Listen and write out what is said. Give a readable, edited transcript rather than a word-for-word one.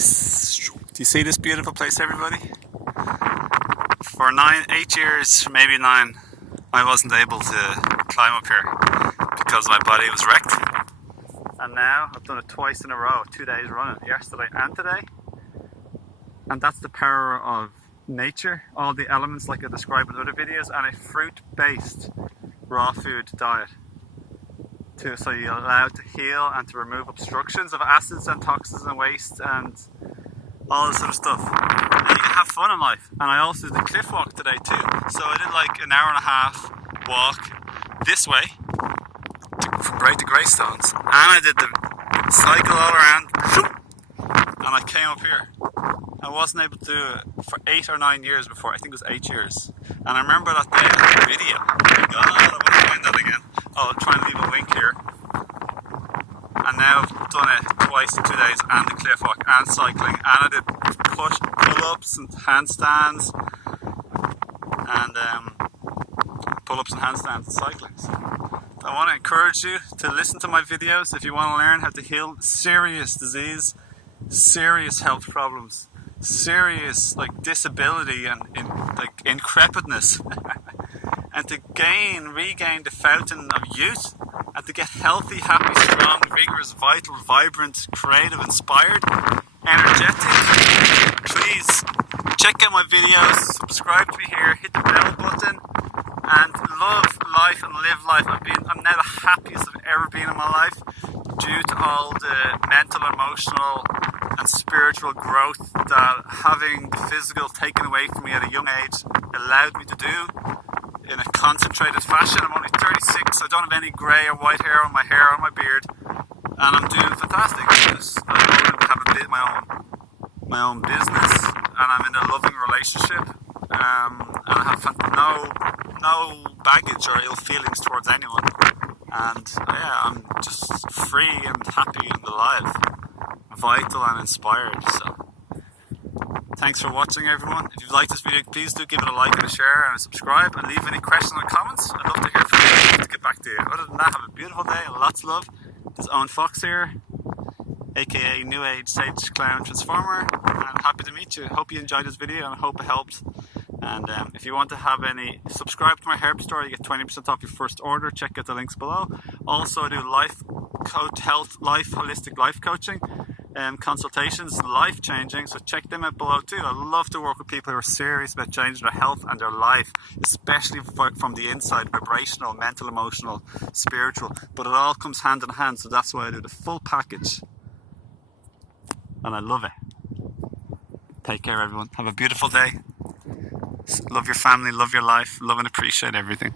Do you see this beautiful place, everybody? For 8 years, maybe 9, I wasn't able to climb up here because my body was wrecked. And now I've done it twice in a row, 2 days running, yesterday and today. And that's the power of nature, all the elements like I described in other videos, and a fruit-based raw food diet. So you're allowed to heal and to remove obstructions of acids and toxins and waste and all this sort of stuff. And you can have fun in life. And I also did the cliff walk today too. So I did like an hour and a half walk this way from Bright to Greystones, and I did the cycle all around, and I came up here. I wasn't able to do it for 8 or 9 years before. I think it was 8 years. And I remember that day I had a video. Oh my God, I want to find that again. I'll try and leave a link here. And now I've done it twice in 2 days, and the cliff walk and cycling, and I did pull-ups and handstands, and pull-ups and handstands and cycling. So I want to encourage you to listen to my videos if you want to learn how to heal serious disease, serious health problems, serious like disability and like increpidness, and to regain the fountain of youth, and to get healthy, happy, strong, vigorous, vital, vibrant, creative, inspired, energetic. Please check out my videos, subscribe to me here, hit the bell button, and love life and live life. I'm now the happiest I've ever been in my life due to all the mental, emotional, and spiritual growth that having the physical taken away from me at a young age allowed me to do in a concentrated fashion. I'm only 36, I don't have any grey or white hair on my hair or my beard, and I'm doing fantastic. I have my own business, and I'm in a loving relationship, and I have no baggage or ill feelings towards anyone, and yeah, I'm just free and happy and alive, vital and inspired. So thanks for watching, everyone. If you've liked this video, please do give it a like and a share and a subscribe, and leave any questions or comments. I'd love to hear from you. I'd love to get back to you. Other than that, have a beautiful day and lots of love. This is Owen Fox here, aka New Age Sage Clown Transformer, and happy to meet you. Hope you enjoyed this video, and I hope it helped. And if you want to have any, subscribe to my herb store. You get 20% off your first order. Check out the links below. Also, I do holistic life coaching, consultations, life changing. So check them out below too. I love to work with people who are serious about changing their health and their life, especially from the inside, vibrational, mental, emotional, spiritual. But it all comes hand in hand. So that's why I do the full package, and I love it. Take care, everyone. Have a beautiful day. Love your family, love your life, love and appreciate everything.